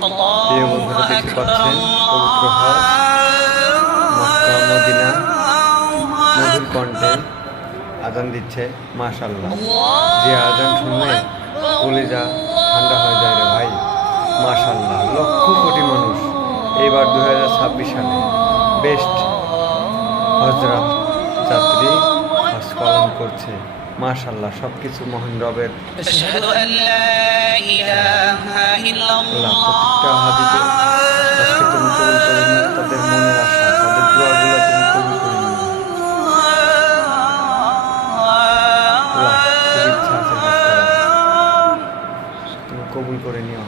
প্রিয় বন্ধুরা, দেখতে পাচ্ছেন পবিত্র হজ মক্কা মদিনা মধুর কণ্ঠে আজান দিচ্ছে। মাশাআল্লাহ, যে আজান শুনলে কলিজা ঠান্ডা হয়ে যায় রে ভাই। মাশাআল্লাহ, লক্ষ কোটি মানুষ এইবার 2026 সালে বেস্ট হজরত যাত্রী হজ পালন করছে। মাশাআল্লাহ, সবকিছু মহান রবের। প্রত্যেকটা হাদিতে আজকে তুমি কবুল করে নিও তাদের মনের আশা, তাদের দোয়াগুলো তুমি কবুল করে নিও। খুব ইচ্ছা আছে হজ করার, তুমি কবুল করে নিও।